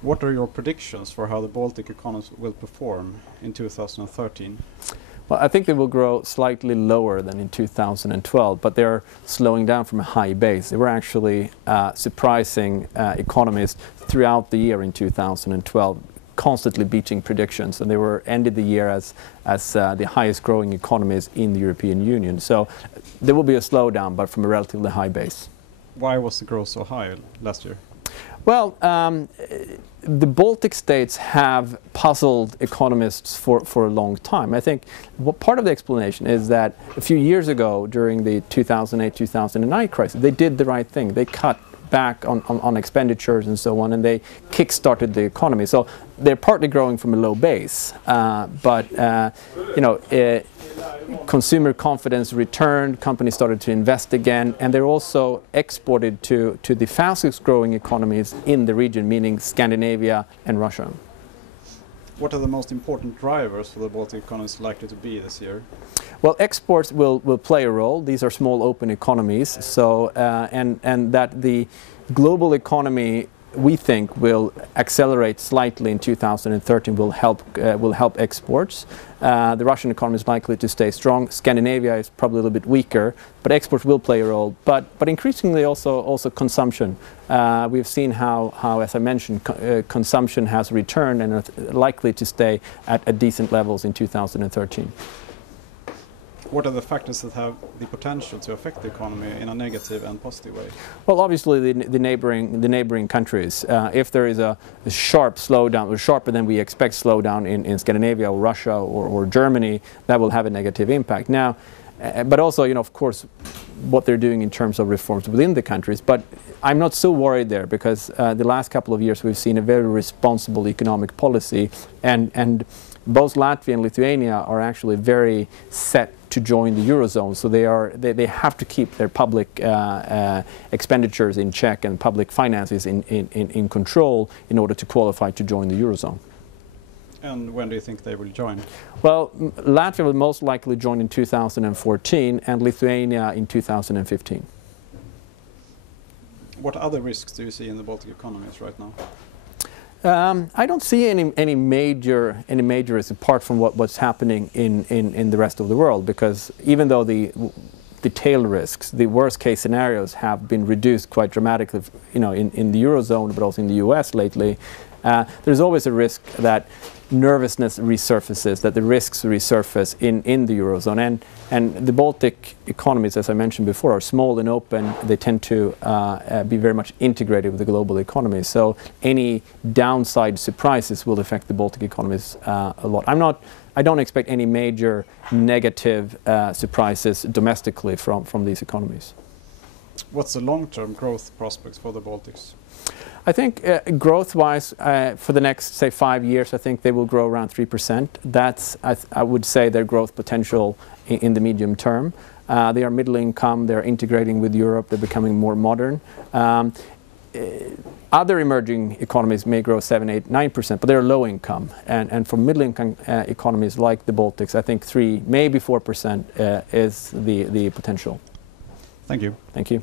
What are your predictions for how the Baltic economies will perform in 2013? Well, I think they will grow slightly lower than in 2012, but they're slowing down from a high base. They were actually surprising economies throughout the year in 2012, constantly beating predictions, and they were ended the year as the highest growing economies in the European Union. So there will be a slowdown, but from a relatively high base. Why was the growth so high last year? Well, the Baltic states have puzzled economists for a long time. I think part of the explanation is that a few years ago, during the 2008-2009 crisis, they did the right thing. They cut back on expenditures and so on, and they kick-started the economy. So they're partly growing from a low base, but consumer confidence returned, companies started to invest again, and they're also exported to the fastest growing economies in the region, meaning Scandinavia and Russia. What are the most important drivers for the Baltic economies likely to be this year? Well, exports will play a role. These are small open economies, so and that the global economy, we think, will accelerate slightly in 2013, will help exports. The Russian economy is likely to stay strong. Scandinavia is probably a little bit weaker, but exports will play a role. But increasingly also consumption. We've seen how, as I mentioned, consumption has returned and are likely to stay at decent levels in 2013. What are the factors that have the potential to affect the economy in a negative and positive way? Well, obviously the neighboring countries. If there is a sharp slowdown, or sharper than we expect slowdown in Scandinavia or Russia or Germany, that will have a negative impact. Now, but also, of course, what they're doing in terms of reforms within the countries. But I'm not so worried there, because the last couple of years we've seen a very responsible economic policy, and both Latvia and Lithuania are actually very set to join the Eurozone. So they have to keep their public expenditures in check and public finances in control in order to qualify to join the Eurozone. And when do you think they will join? Well, Latvia will most likely join in 2014 and Lithuania in 2015. What other risks do you see in the Baltic economies right now? I don't see any major risks apart from what's happening in the rest of the world, because even though the tail risks, the worst case scenarios, have been reduced quite dramatically, in the Eurozone, but also in the US lately, there's always a risk that nervousness resurfaces, that the risks resurface in the Eurozone. And the Baltic economies, as I mentioned before, are small and open. They tend to be very much integrated with the global economy. So any downside surprises will affect the Baltic economies a lot. I don't expect any major negative surprises domestically from these economies. What's the long-term growth prospects for the Baltics? I think growth-wise, for the next, say, 5 years, I think they will grow around 3%. That's, I would say, their growth potential in the medium term. They are middle income, they're integrating with Europe, they're becoming more modern. Other emerging economies may grow 7, 8, 9%, but they're low income. And for middle income economies like the Baltics, I think 3, maybe 4% is the potential. Thank you. Thank you.